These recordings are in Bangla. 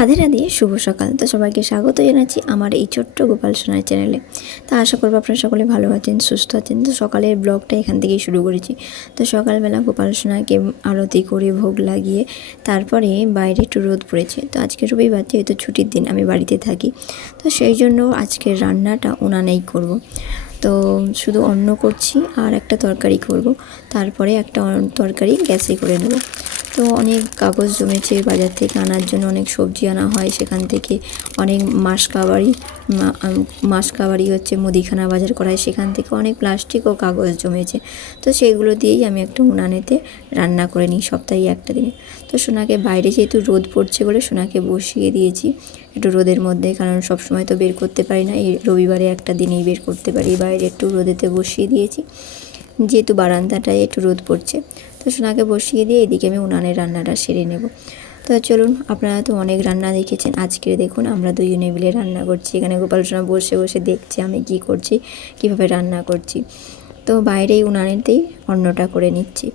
রাধে রাধে, শুভ সকাল। তো সবাইকে স্বাগত জানাচ্ছি আমার এই ছোট্ট গোপাল সোনার চ্যানেলে। তো আশা করবো আপনারা সকলে ভালো আছেন, সুস্থ আছেন। তো সকালের ব্লগটা এখান থেকেই শুরু করেছি। তো সকালবেলা গোপাল সোনাকে আরতি করে ভোগ লাগিয়ে তারপরে বাইরে একটু রোদ পড়েছে। তো আজকে রবিবার, যেহেতু ছুটির দিন, আমি বাড়িতে থাকি। তো সেই জন্য আজকের রান্নাটা উনানেই করব। তো শুধু অন্ন করছি আর একটা তরকারি করব, তারপরে একটা তরকারি গ্যাসে করে নেব। তো অনেক কাগজ জমেছে, বাজার থেকে আনার জন্য অনেক সবজি আনা হয়, সেখান থেকে অনেক মাসকাবারি হচ্ছে মুদিখানা বাজার করা হয়, সেখান থেকে অনেক প্লাস্টিক ও কাগজ জমেছে। তো সেইগুলো দিয়েই আমি একটা উনানেতে রান্না করে নিই সপ্তাহে একটা দিনে। তো সোনাকে বাইরে যেহেতু রোদ পড়ছে বলে সোনাকে বসিয়ে দিয়েছি একটু রোদের মধ্যে, কারণ সবসময় তো বের করতে পারি না, এই রবিবারে একটা দিনেই বের করতে পারি। বাইরে একটু রোদেতে বসিয়ে দিয়েছি, যেহেতু বারান্দাটায় একটু রোদ পড়ছে। তো সোনাকে বসিয়ে দিয়ে এদিকে আমি উনানের রান্নাটা সেরে নেব। তো চলুন, আপনারা তো অনেক রান্না দেখেছেন, আজকে দেখুন আমরা দুজনে মিলে রান্না করছি। এখানে গোপাল সোনা বসে বসে দেখছে আমি কি করছি, কিভাবে রান্না করছি। তো বাইরেই উনানেতেই অন্নটা করে নিচ্ছি।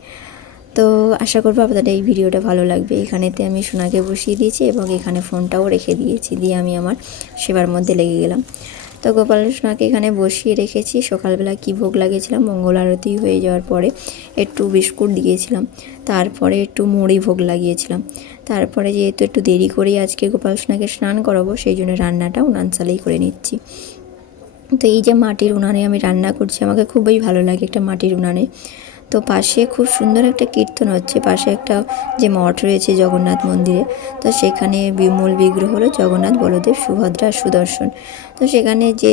তো আশা করবো আপনাদের এই ভিডিওটা ভালো লাগবে। এখানেতে আমি সোনাকে বসিয়ে দিয়েছি এবং এখানে ফোনটাও রেখে দিয়েছি, দিয়ে আমি আমার সেবার মধ্যে লেগে গেলাম। তো গোপাল সোনাকে এখানে বসিয়ে রেখেছি। সকালবেলা কি ভোগ লাগিয়েছিলাম, মঙ্গল আরতি হয়ে যাওয়ার পরে একটু বিস্কুট দিয়েছিলাম, তারপরে একটু মুড়ি ভোগ লাগিয়েছিলাম। তারপরে যেহেতু একটু দেরি করেই আজকে গোপাল সোনাকে স্নান করাবো, সেই জন্য রান্নাটা উনান চালেই করে নিচ্ছি। তো এই যে মাটির উনানে আমি রান্না করছি, আমাকে খুবই ভালো লাগে একটা মাটির উনানে। তো পাশে খুব সুন্দর একটা কীর্তন হচ্ছে, পাশে একটা যে মঠ রয়েছে জগন্নাথ মন্দিরে, তো সেখানে মূল বিগ্রহ হলো জগন্নাথ, বলদেব, সুভদ্রা, সুদর্শন। তো সেখানে যে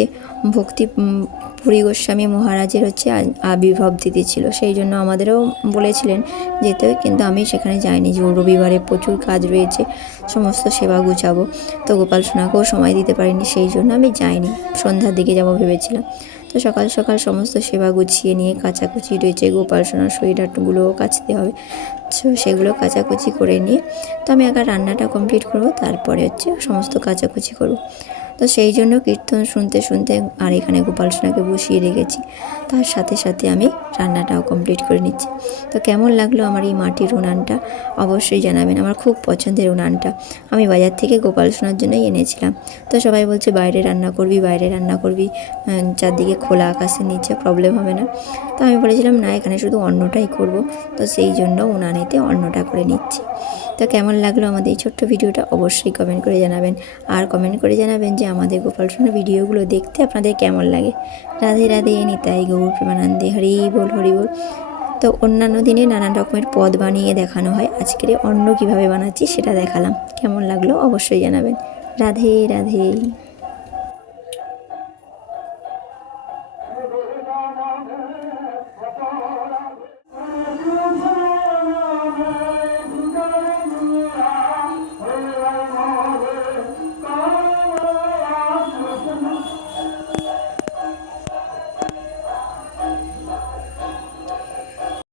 ভক্তি পুরী গোস্বামী মহারাজের হচ্ছে আবির্ভাব তিথি ছিল, সেই জন্য আমাদেরও বলেছিলেন যেতে, কিন্তু আমি সেখানে যাইনি। যে রবিবারে প্রচুর কাজ রয়েছে, সমস্ত সেবা গুছাবো, তো গোপাল সোনাকেও সময় দিতে পারিনি, সেই জন্য আমি যাইনি। সন্ধ্যার দিকে যাবো ভেবেছিলাম। তো সকাল সকাল সমস্ত সেবা গুছিয়ে নিয়ে, কাচাকুচি রয়েছে, গোপাল সোনার শরীরটাগুলোও কাচতে হবে, তো সেগুলো কাচাকুচি করে নিয়ে তো আমি আগে রান্নাটা কমপ্লিট করব, তারপরে হচ্ছে সমস্ত কাচাকুচি করব। তো সেই জন্য কীর্তন শুনতে শুনতে আর এখানে গোপাল সোনাকে বসিয়ে রেখেছি, তার সাথে সাথে আমি রান্নাটাও কমপ্লিট করে নিচ্ছি। তো কেমন লাগলো আমার এই মাটির উনানটা অবশ্যই জানাবেন। আমার খুব পছন্দের উনানটা, আমি বাজার থেকে গোপাল সোনার জন্যই এনেছিলাম। তো সবাই বলছে বাইরে রান্না করবি, বাইরে রান্না করবি, চারদিকে খোলা আকাশের নিচে প্রবলেম হবে না। তো আমি বলেছিলাম না, এখানে শুধু অন্নটাই করব। তো সেই জন্য উনানেতে অন্নটা করে নিচ্ছি। তো কেমন লাগলো আমাদের এই ছোট্ট ভিডিওটা অবশ্যই কমেন্ট করে জানাবেন। আর কমেন্ট করে জানাবেন যে আমাদের গোপাল সোনার ভিডিওগুলো দেখতে আপনাদের কেমন লাগে। রাধে রাধে, নিতাই গৌর প্রেমানন্দে, হরি বল হরি বল। তো অন্যান্য দিনে নানান রকমের পদ বানিয়ে দেখানো হয়, আজকের অন্ন কীভাবে বানাচ্ছি সেটা দেখালাম। কেমন লাগলো অবশ্যই জানাবেন। রাধে রাধে।